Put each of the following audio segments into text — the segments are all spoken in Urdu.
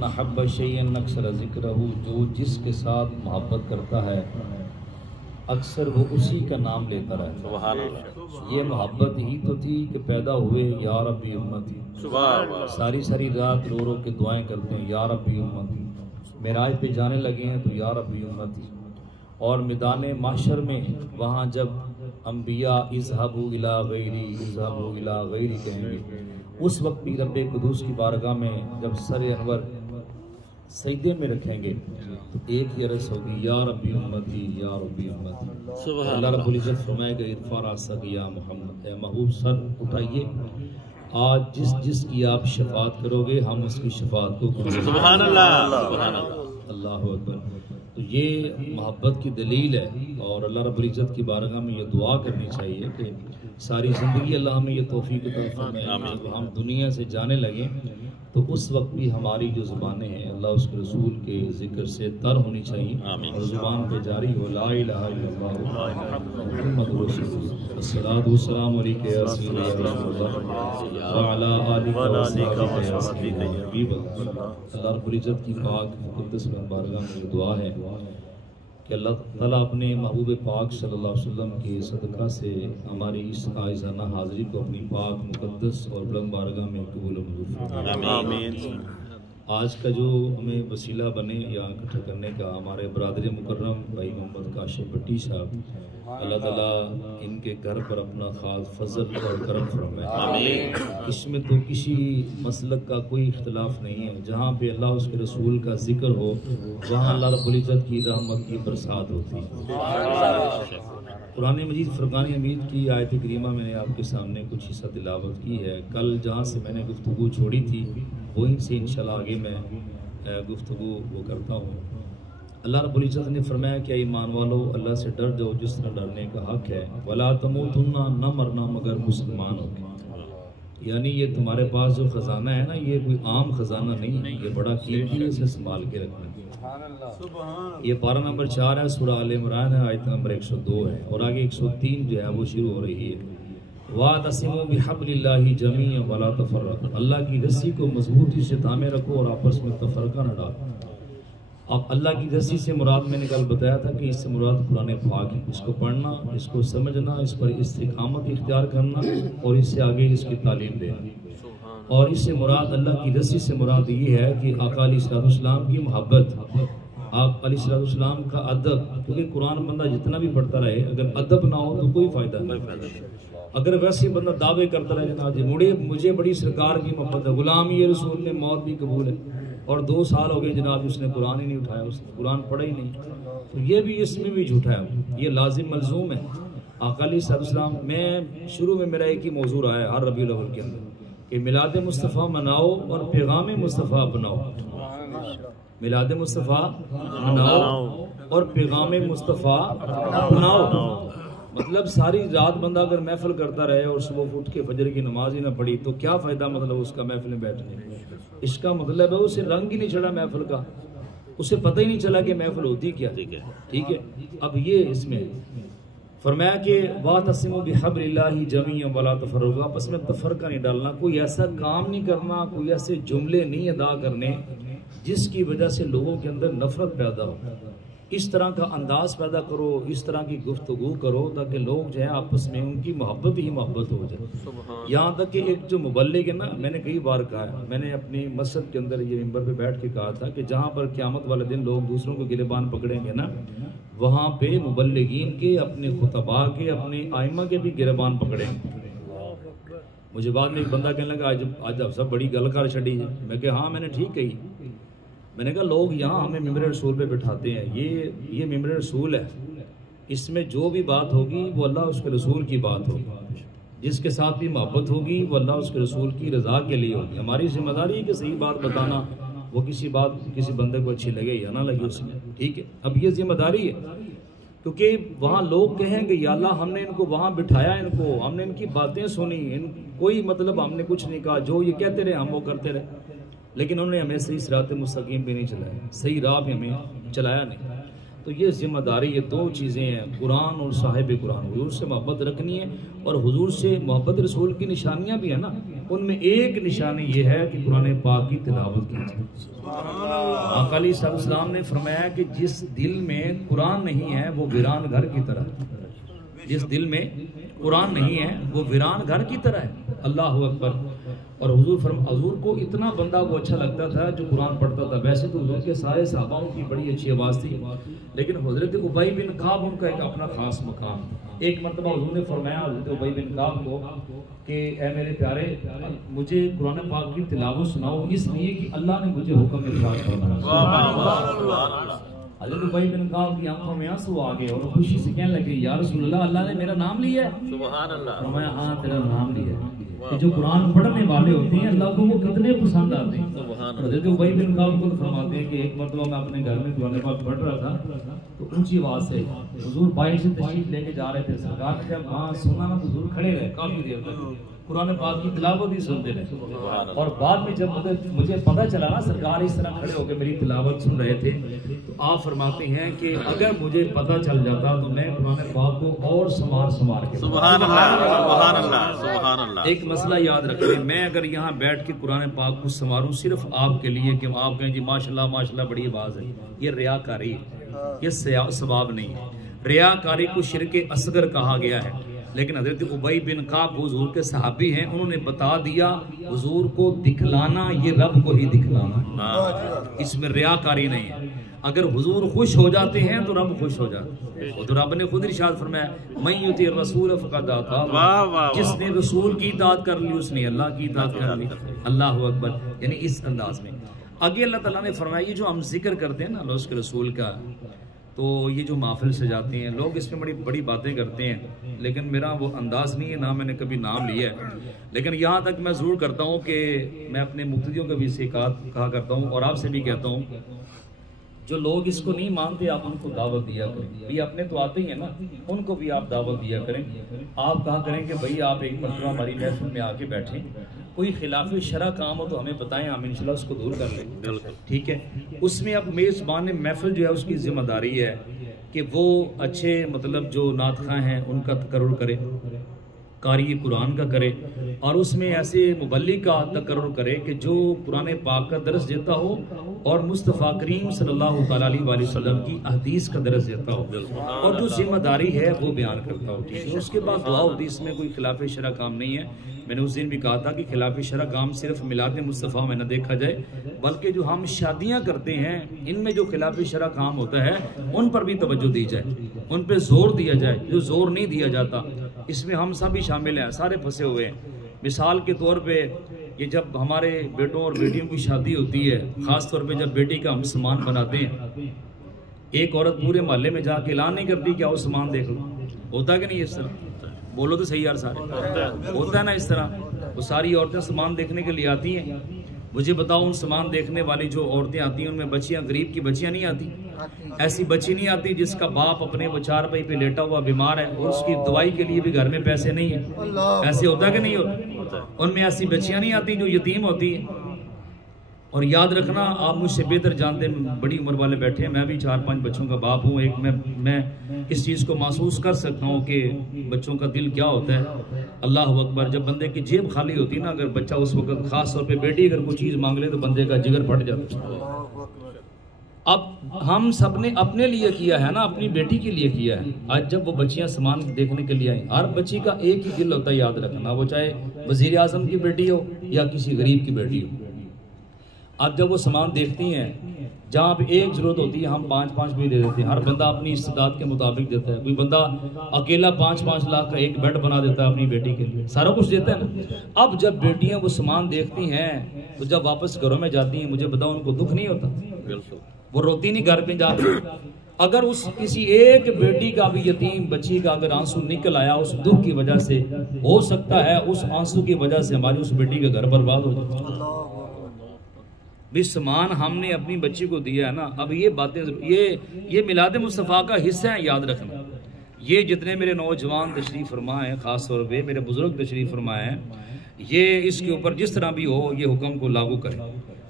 محب شیئن اکثر ذکرہ، جو جس کے ساتھ محبت کرتا ہے اکثر وہ اسی کا نام لیتا رہتا ہے۔ سبحان اللہ۔ یہ محبت ہی تو تھی کہ پیدا ہوئے یا ربی امتی، سبحان اللہ۔ ساری رات رو رو کے دعائیں کرتے ہیں یا ربی امتی، معراج پہ جانے لگے ہیں تو یا ربی امتی، اور میدان محشر میں وہاں جب انبیاء اذهبوا الی غیری اذهبوا الی غیری کہیں گے، اس وقت بھی رب قدوس کی بارگاہ میں جب سر انور سجدے میں رکھیں گے تو ایک ہی عرض ہوگی یا ربی امتی یا ربی امتی۔ اللہ رب العزت فرمائے گا ارفع راسک یا محمد، اے محبوب سر اٹھائیے، آج جس کی آپ شفاعت کرو گے ہم اس کی شفاعت کو کریں گے۔ سبحان اللہ، سبحان اللہ، اللہ اکبر۔ تو یہ محبت کی دلیل ہے، اور اللہ رب العزت کی بارگاہ میں یہ دعا کرنی چاہیے کہ ساری زندگی اللہ ہمیں یہ توفیق عطا فرمائے، جب ہم دنیا سے جانے لگیں تو اس وقت بھی ہماری جو زبانیں ہیں اللہ اس کے رسول کے ذکر سے تر ہونی چاہیے، اور زبان پہ جاری ہو لا الہ الا اللہ محمد رسول اللہ، الصلاۃ والسلام علیک یا سیدی یا رسول اللہ وعلی آلک وصحبہ یا حبیب اللہ۔ اللہ رب العزت کی پاک مقدس بارگاہ میں یہ دعا ہے کہ اللہ تعالیٰ اپنے محبوب پاک صلی اللہ علیہ وسلم کے صدقہ سے ہماری اس عاجزانہ حاضری کو اپنی پاک مقدس اور بلند بارگاہ میں قبول و منظور فرمائے۔ آمین۔ آج کا جو ہمیں وسیلہ بنے یا اکٹھا کرنے کا ہمارے برادر مکرم بھائی محمد کاشف بھٹی صاحب، اللہ تعالیٰ ان کے گھر پر اپنا خاص فضل اور کرم فرمائے۔ آمین۔ اس میں تو کسی مسلک کا کوئی اختلاف نہیں ہے، جہاں پہ اللہ اس کے رسول کا ذکر ہو وہاں اللہ رب العزت کی رحمت کی برسات ہوتی ہے۔ قرآن مجید فرقان حمید کی آیت کریمہ میں نے آپ کے سامنے کچھ حصہ تلاوت کی ہے۔ کل جہاں سے میں نے گفتگو چھوڑی تھی وہیں سے انشاءاللہ آگے میں گفتگو وہ کرتا ہوں۔ اللہ رب العزت نے فرمایا کہ ایمان والو اللہ سے ڈر جاؤ جس طرح ڈرنے کا حق ہے، وَلَا تَمُوتُنَّ، نہ مرنا مگر مسلمان ہو کے، یعنی یہ تمہارے پاس جو خزانہ ہے نا یہ کوئی عام خزانہ نہیں، یہ بڑا قیمتی ہے، اسے سنبھال کے رکھنا۔ یہ پارہ نمبر 4 ہے، سورہ آل عمران ہے، آیت نمبر 102 ہے، اور آگے 103 جو ہے وہ شروع ہو رہی ہے۔ وَاعْتَصِمُوا بِحَبْلِ اللَّهِ جَمِيعًا وَلَا تَفَرَّقُوا، اللہ کی رسی کو مضبوطی سے تھامے رکھو اور آپس میں تفرقہ نہ ڈالو۔ اب اللہ کی رسی سے مراد میں نے کل بتایا تھا کہ اس سے مراد قرآن پاک ہے، اس کو پڑھنا، اس کو سمجھنا، اس پر استقامت اختیار کرنا اور اس سے آگے اس کی تعلیم دینا۔ اور اس سے مراد اللہ کی رسی سے مراد یہ ہے کہ آقا علیہ السلام کی محبت، آپ علیہ السلام کا ادب، کیونکہ قرآن بندہ جتنا بھی پڑھتا رہے اگر ادب نہ ہو تو کوئی فائدہ نہیں۔ اگر ویسے بندہ دعوے کرتا رہے جناب جی مجھے بڑی سرکار کی محبت ہے، غلام یہ رسول نے موت بھی قبول ہے، اور 2 سال ہو گئے جناب اس نے قرآن ہی نہیں اٹھایا، اس نے قرآن پڑھا ہی نہیں، تو یہ بھی اس میں بھی جھوٹا ہے، یہ لازم ملزوم ہے۔ آقا علیہ السلام میں شروع میں میرا ایک ہی موضوع رہا ہے ہر ربیع الاول کے اندر کہ میلاد مصطفیٰ مناؤ اور پیغام مصطفیٰ اپناؤ، میلاد مصطفیٰ مناؤ اور پیغام مصطفیٰ اپناؤ۔ مطلب ساری رات بندہ اگر محفل کرتا رہے اور صبح اٹھ کے فجر کی نماز ہی نہ پڑھی تو کیا فائدہ مطلب اس کا محفل میں بیٹھنے، اس کا مطلب ہے اسے رنگ ہی نہیں چڑھا محفل کا، اسے پتہ ہی نہیں چلا کہ محفل ہوتی کیا، ٹھیک ہے۔ اب یہ اس میں فرمایا کہ وَاعْتَصِمُوا بِحَبْلِ اللَّهِ جَمِيعًا وَلَا تَفَرَّقُوا، آپس میں تفرقہ نہیں ڈالنا، کوئی ایسا کام نہیں کرنا، کوئی ایسے جملے نہیں ادا کرنے جس کی وجہ سے لوگوں کے اندر نفرت پیدا ہو۔ اس طرح کا انداز پیدا کرو، اس طرح کی گفتگو کرو تاکہ لوگ جو ہے آپس میں ان کی محبت ہی محبت ہو جائے۔ یہاں تک کہ ایک جو مبلغ ہے نا، میں نے کئی بار کہا ہے، میں نے اپنی مسجد کے اندر یہ ممبر پہ بیٹھ کے کہا تھا کہ جہاں پر قیامت والے دن لوگ دوسروں کو گریبان پکڑیں گے نا، وہاں پہ مبلغین کے، اپنے خطباء کے، اپنے ائمہ کے بھی گریبان پکڑیں گے۔ مجھے بعد میں ایک بندہ کہنے لگا آج آپ سب بڑی گل کر چھڑی ہے، میں کہ ہاں میں نے ٹھیک کہی، میں نے کہا لوگ یہاں ہمیں ممبر رسول پہ بٹھاتے ہیں، یہ ممبر رسول ہے، اس میں جو بھی بات ہوگی وہ اللہ اس کے رسول کی بات ہوگی، جس کے ساتھ بھی محبت ہوگی وہ اللہ اس کے رسول کی رضا کے لیے ہوگی۔ ہماری ذمہ داری ہے کہ صحیح بات بتانا، وہ کسی بندے کو اچھی لگے یا نہ لگے اس میں، ٹھیک ہے۔ اب یہ ذمہ داری ہے کیونکہ وہاں لوگ کہیں گے یا اللہ ہم نے ان کو وہاں بٹھایا، ان کو ہم نے ان کی باتیں سنی، کوئی مطلب ہم نے کچھ نہیں کہا، جو یہ کہتے رہے ہم وہ کرتے رہے، لیکن انہوں نے ہمیں صحیح صراط مستقیم پہ نہیں چلایا، صحیح راہ پہ ہمیں چلایا نہیں۔ تو یہ ذمہ داری، یہ دو چیزیں ہیں، قرآن اور صاحب قرآن، حضور سے محبت رکھنی ہے، اور حضور سے محبت رسول کی نشانیاں بھی ہیں نا، ان میں ایک نشانی یہ ہے کہ قرآن پاک کی تلاوت کی جائے۔ آقا علیہ السلام نے فرمایا کہ جس دل میں قرآن نہیں ہے وہ ویران گھر کی طرح ہے، جس دل میں قرآن نہیں ہے وہ ویران گھر کی طرح ہے۔ اللہ اکبر۔ اور حضور کو اتنا بندہ کو اچھا لگتا تھا جو قرآن پڑھتا تھا۔ ویسے تو حضور کے سارے صحاباؤں کی بڑی اچھی آواز تھی، لیکن حضرت ابی بن کعب ان کا ایک اپنا خاص مقام۔ ایک مرتبہ حضور نے فرمایا حضرت ابی بن کعب کو کہ اے میرے پیارے، مجھے قرآن پاک کی تلاوت سناؤ، اس لیے کہ اللہ نے مجھے حکم ارشاد فرمایا۔ حضرت ابی بن کعب کی آنکھوں میں آنسو آ گئے اور خوشی سے کہنے لگے یا رسول اللہ، اللہ نے میرا نام لیا ہے؟ سبحان اللہ۔ فرمایا ہاں تیرا نام لیا ہے۔ کہ جو قرآن پڑھنے والے ہوتے ہیں اللہ کو وہ کتنے پسند آتے ہیں۔ حضرت ابی بن کعب خود فرماتے ہیں کہ ایک مرتبہ میں اپنے گھر میں قرآن پاک پڑھ رہا تھا تو اونچی آواز سے حضور باہر سے تشریف لے کے جا رہے تھے، سرکار نے جب وہاں سنا نا تو حضور کھڑے رہے کافی دیر تک، قرآن پاک کی تلاوت ہی سنتے رہے۔ اور بعد میں جب مجھے پتہ چلا نا سرکار اس طرح کھڑے ہو کے میری تلاوت سن رہے تھے تو آپ فرماتے ہیں کہ اگر مجھے پتہ چل جاتا تو میں قرآن پاک کو اور سنوار کے سبحان اللہ، سبحان اللہ، سبحان اللہ۔ ایک مسئلہ یاد رکھیں، میں اگر یہاں بیٹھ کے قرآن پاک کو سنواروں صرف آپ کے لیے کہ آپ کہیں جی ماشاءاللہ ماشاءاللہ بڑی آواز ہے، یہ ریاکاری ہے، یہ ثواب نہیں ہے۔ ریاکاری کو شرک اصغر کہا گیا ہے، لیکن حضرت ابی بن کعب حضور کے صحابی ہیں، انہوں نے بتا دیا حضور کو دکھلانا یہ رب کو ہی دکھلانا، اس میں ریاکاری نہیں ہے۔ اگر حضور خوش ہو جاتے ہیں تو رب خوش ہو جاتا ہے، تو رب نے خود ارشاد فرمایا من یطیع الرسول فقد اطاع اللہ، جس نے رسول کی اطاعت کر لی اس نے اللہ کی اطاعت کر لی۔ اللہ اکبر۔ یعنی اس انداز میں آگے اللہ تعالیٰ نے فرمایا یہ جو ہم ذکر کرتے ہیں نا اللہ اس کے رسول کا، تو یہ جو محفل سجاتے ہیں لوگ اس میں بڑی بڑی باتیں کرتے ہیں، لیکن میرا وہ انداز نہیں ہے، نہ میں نے کبھی نام لیا ہے، لیکن یہاں تک میں ضرور کرتا ہوں کہ میں اپنے مقتدیوں کا بھی اسے کہا کرتا ہوں اور آپ سے بھی کہتا ہوں، جو لوگ اس کو نہیں مانتے آپ ان کو دعوت دیا کریں، بھی اپنے تو آتے ہی ہیں نا، ان کو بھی آپ دعوت دیا کریں۔ آپ کہا کریں کہ بھائی آپ ایک مرتبہ ہماری محفل میں آ کے بیٹھیں، کوئی خلاف شرع کام ہو تو ہمیں بتائیں، ہم انشاءاللہ اس کو دور کر لیں، ٹھیک ہے۔ اس میں اب میزبان محفل جو ہے اس کی ذمہ داری ہے کہ وہ اچھے مطلب جو نعت خواں ہیں ان کا تقرر کرے، قاری قرآن کا کرے، اور اس میں ایسے مبلغ کا تقرر کرے کہ جو قرآن پاک کا درس دیتا ہو اور مصطفیٰ کریم صلی اللہ تعالیٰ علیہ وسلم کی احادیث کا درس دیتا ہو، اور جو ذمہ داری ہے وہ بیان کرتا ہو، ٹھیک ہے۔ اس کے بعد دعا ہوتی ہے، اس میں کوئی خلاف شرع کام نہیں ہے۔ میں نے اس دن بھی کہا تھا کہ خلاف شرع کام صرف میلاد مصطفیٰ میں نہ دیکھا جائے، بلکہ جو ہم شادیاں کرتے ہیں ان میں جو خلاف شرع کام ہوتا ہے ان پر بھی توجہ دی جائے، ان پہ زور دیا جائے، جو زور نہیں دیا جاتا اس میں ہم سب بھی شامل ہیں، سارے پھنسے ہوئے ہیں۔ مثال کے طور پہ یہ جب ہمارے بیٹوں اور بیٹیوں کی شادی ہوتی ہے، خاص طور پہ جب بیٹی کا ہم سامان بناتے ہیں، ایک عورت پورے محلے میں جا کے اعلان نہیں کرتی کہ آؤ سامان دیکھ لو، ہوتا کہ نہیں اس طرح؟ بولو تو صحیح یار، سارے ہوتا ہے نا اس طرح؟ وہ ساری عورتیں سامان دیکھنے کے لیے آتی ہیں، مجھے بتاؤ ان سامان دیکھنے والی جو عورتیں آتی ہیں ان میں بچیاں، غریب کی بچیاں نہیں آتی؟ ایسی بچی نہیں آتی جس کا باپ اپنے وہ چارپائی پہ لیٹا ہوا بیمار ہے اور اس کی دوائی کے لیے بھی گھر میں پیسے نہیں ہیں، ایسے ہوتا کہ نہیں ہوتا؟ ان میں ایسی بچیاں نہیں آتی جو یتیم ہوتی ہیں۔ اور یاد رکھنا، آپ مجھ سے بہتر جانتے ہیں، بڑی عمر والے بیٹھے ہیں، میں بھی 4-5 بچوں کا باپ ہوں، ایک میں اس چیز کو محسوس کر سکتا ہوں کہ بچوں کا دل کیا ہوتا ہے۔ اللہ اکبر۔ جب بندے کی جیب خالی ہوتی ہے نا، اگر بچہ اس وقت خاص طور پہ بیٹی اگر کوئی چیز مانگ لے تو بندے کا جگر پھٹ جاتا ہے۔ اب ہم سب نے اپنے لیے کیا ہے نا، اپنی بیٹی کے لیے کیا ہے۔ آج جب وہ بچیاں سامان دیکھنے کے لیے آئیں، ہر بچی کا ایک ہی دل ہوتا ہے، یاد رکھنا، وہ چاہے وزیر اعظم کی بیٹی ہو یا کسی غریب کی بیٹی ہو۔ اب جب وہ سامان دیکھتی ہیں، جہاں پہ ایک ضرورت ہوتی ہے ہم 5-5 بھی دے دیتے ہیں، ہر بندہ اپنی استطاعت کے مطابق دیتا ہے۔ کوئی بندہ اکیلا 5-5 لاکھ کا ایک بیڈ بنا دیتا ہے اپنی بیٹی کے لیے، سارا کچھ دیتا ہے نا۔ اب جب بیٹیاں وہ سامان دیکھتی ہیں تو جب واپس گھروں میں جاتی ہیں، مجھے بتاؤ ان کو دکھ نہیں ہوتا؟ وہ روتی نہیں گھر پہ جا کے؟ اگر اس کسی ایک بیٹی کا بھی، یتیم بچی کا اگر آنسو نکل آیا اس دکھ کی وجہ سے، ہو سکتا ہے اس آنسو کی وجہ سے ہماری اس بیٹی کا گھر برباد ہو جائے۔ بھی سامان ہم نے اپنی بچی کو دیا ہے نا۔ اب یہ باتیں یہ میلاد مصطفیٰ کا حصہ ہیں، یاد رکھنا۔ یہ جتنے میرے نوجوان تشریف فرما ہیں، خاص طور پہ میرے بزرگ تشریف فرما ہیں، یہ اس کے اوپر جس طرح بھی ہو یہ حکم کو لاگو کریں۔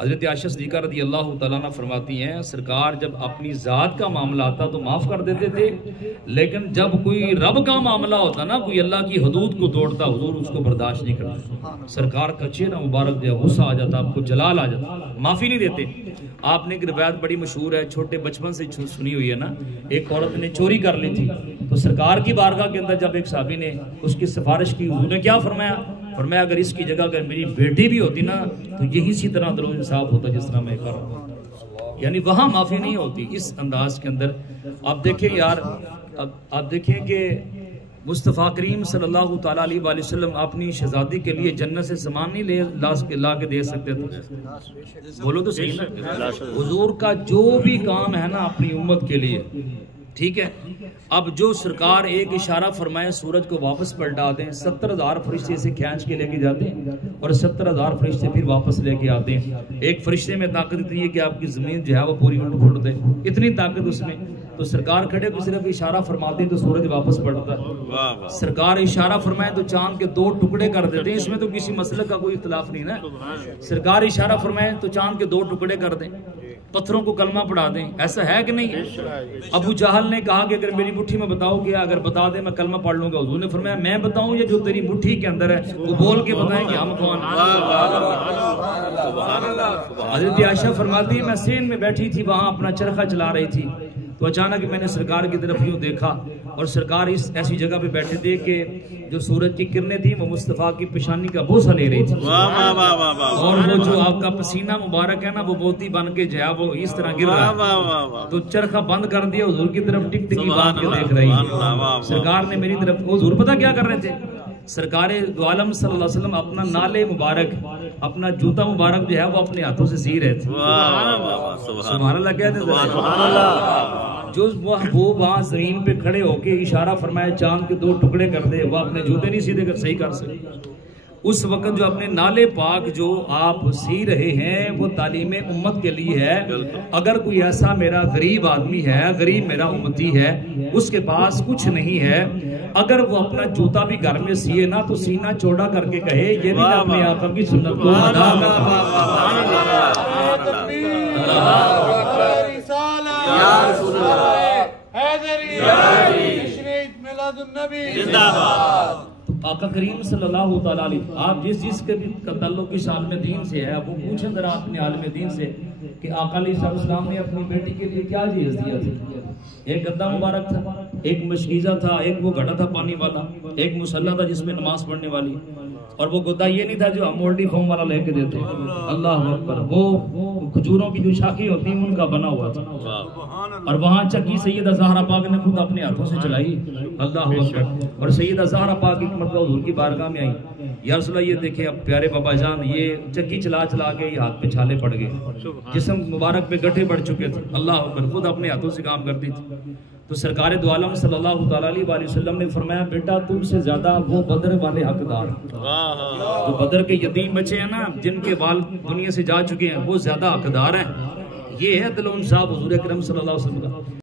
حضرت عائشہ صدیقہ رضی اللہ تعالیٰ عنہ فرماتی ہیں سرکار جب اپنی ذات کا معاملہ آتا تو معاف کر دیتے تھے، لیکن جب کوئی رب کا معاملہ ہوتا نا، کوئی اللہ کی حدود کو توڑتا، حضور اس کو برداشت نہیں کرتے، سرکار کا چہرہ مبارک جو غصہ آ جاتا، آپ کو جلال آ جاتا، معافی نہیں دیتے۔ آپ نے ایک روایت بڑی مشہور ہے، چھوٹے بچپن سے سنی ہوئی ہے نا، ایک عورت نے چوری کر لی تھی تو سرکار کی بارگاہ کے اندر جب ایک صحابی نے اس کی سفارش کی، حضور نے کیا فرمایا؟ فرمایا اگر اس کی جگہ اگر میری بیٹی بھی ہوتی نا تو یہی اسی طرح عدل و انصاف ہوتا جس طرح میں کر رہا ہوں۔ یعنی وہاں معافی نہیں ہوتی اس انداز کے اندر۔ آپ دیکھیں یار، آپ دیکھیں کہ مصطفیٰ کریم صلی اللہ تعالیٰ علیہ وآلہ وسلم اپنی شہزادی کے لیے جنت سے سامان نہیں لا کے دے سکتے تھے؟ بولو تو صحیح نا۔ حضور کا جو بھی کام ہے نا اپنی امت کے لیے، ٹھیک ہے، اب جو سرکار ایک اشارہ فرمائے سورج کو واپس پلٹا دیں، 70,000 فرشتے سے کھینچ کے لے کے جاتے ہیں اور 70,000 فرشتے پھر واپس لے کے آتے ہیں۔ ایک فرشتے میں طاقت اتنی ہے کہ آپ کی زمین جو ہے وہ پوری الٹ پھٹ دے، اتنی طاقت اس میں۔ تو سرکار کھڑے کو صرف اشارہ فرماتے ہیں تو سورج واپس پلٹتا ہے، سرکار اشارہ فرمائے تو چاند کے 2 ٹکڑے کر دیتے ہیں، اس میں تو کسی مسئلے کا کوئی اختلاف نہیں نا۔ سرکار اشارہ فرمائے تو چاند کے 2 ٹکڑے کر دیں، پتھروں کو کلمہ پڑھا دیں، ایسا ہے کہ نہیں؟ ابو جہل نے کہا کہ اگر میری مٹھی میں بتاؤ گے، اگر بتا دیں میں کلمہ پڑھ لوں گا۔ حضور نے فرمایا میں بتاؤں یا جو تیری مٹھی کے اندر ہے وہ بول کے بتائیں کہ ہم کون ہیں۔ حضرت عائشہ فرماتی ہے میں سین میں بیٹھی تھی، وہاں اپنا چرخہ چلا رہی تھی تو اچانک میں نے سرکار کی طرف یوں دیکھا اور سرکار اس ایسی جگہ پہ بیٹھے تھے کہ جو سورج کی کرنیں تھیں وہ مصطفیٰ کی پیشانی کا بوسہ لے رہی تھی، اور وہ جو آپ کا پسینہ مبارک ہے نا وہ موتی بن کے جو ہے وہ اس طرح گر رہا ہے۔ تو چرخہ بند کر دیا، حضور کی طرف ٹک ٹکی باندھ کے دیکھ رہی ہے۔ سرکار نے میری طرف، حضور پتہ کیا کر رہے تھے؟ سرکار دو عالم صلی اللہ علیہ وسلم اپنا نالے مبارک، اپنا جوتا مبارک جو ہے وہ اپنے ہاتھوں سے سی رہے تھے۔ سبحان اللہ کہتے تھے، جو وہ وہاں زمین پہ کھڑے ہو کے اشارہ فرمائے چاند کے 2 ٹکڑے کر دے، وہ اپنے جوتے نہیں سیدھے صحیح کر سکتے۔ اس وقت جو اپنے نالے پاک جو آپ سی رہے ہیں وہ تعلیم امت کے لیے ہے۔ اگر کوئی ایسا میرا غریب آدمی ہے، غریب میرا امتی ہے، اس کے پاس کچھ نہیں ہے، اگر وہ اپنا جوتا بھی گھر میں سیے نا تو سینہ چوڑا کر کے کہے یہ بھی اپنے آقا کی سنت کو ادا آقا کریم صلی اللہ تعالیٰ علیہ، آپ جس کے بھی تعلق اس عالم دین سے ہے وہ پوچھیں ذرا اپنے عالم دین سے کہ آقا علیہ السلام نے اپنی بیٹی کے لیے کیا چیز دیا تھا؟ ایک گدا مبارک تھا، ایک مشکیزہ تھا، ایک وہ گھڑا تھا پانی والا، ایک مصلی تھا جس میں نماز پڑھنے والی، اور وہ گدا یہ نہیں تھا جو ہم مولڈی فارم والا لے کے دیتے۔ اللہ اکبر، وہ کھجوروں کی جو شاخیں ہوتی ہیں ان کا بنا ہوا تھا، اور وہاں چکی سیدہ زہرا پاک نے خود اپنے ہاتھوں سے چلائی۔ اللہ اکبر، اور سیدہ زہرا پاک ایک مرتبہ حضور کی بارگاہ میں آئی، یا رسول اللہ یہ دیکھیں اب پیارے بابا جان یہ چکی چلا چلا کے یہ ہاتھ پہ چھالے پڑ گئے، جسم مبارک پہ گٹھے پڑ چکے تھے۔ اللہ اکبر، خود اپنے ہاتھوں سے کام کرتی تھی۔ تو سرکار دو عالم صلی اللہ تعالیٰ علیہ وآلہ وسلم نے فرمایا بیٹا تم سے زیادہ وہ بدر والے حقدار، جو بدر کے یتیم بچے ہیں نا جن کے والد دنیا سے جا چکے ہیں وہ زیادہ حقدار ہیں۔ یہ ہے عدل و انصاف حضور اکرم صلی اللہ علیہ وسلم کا۔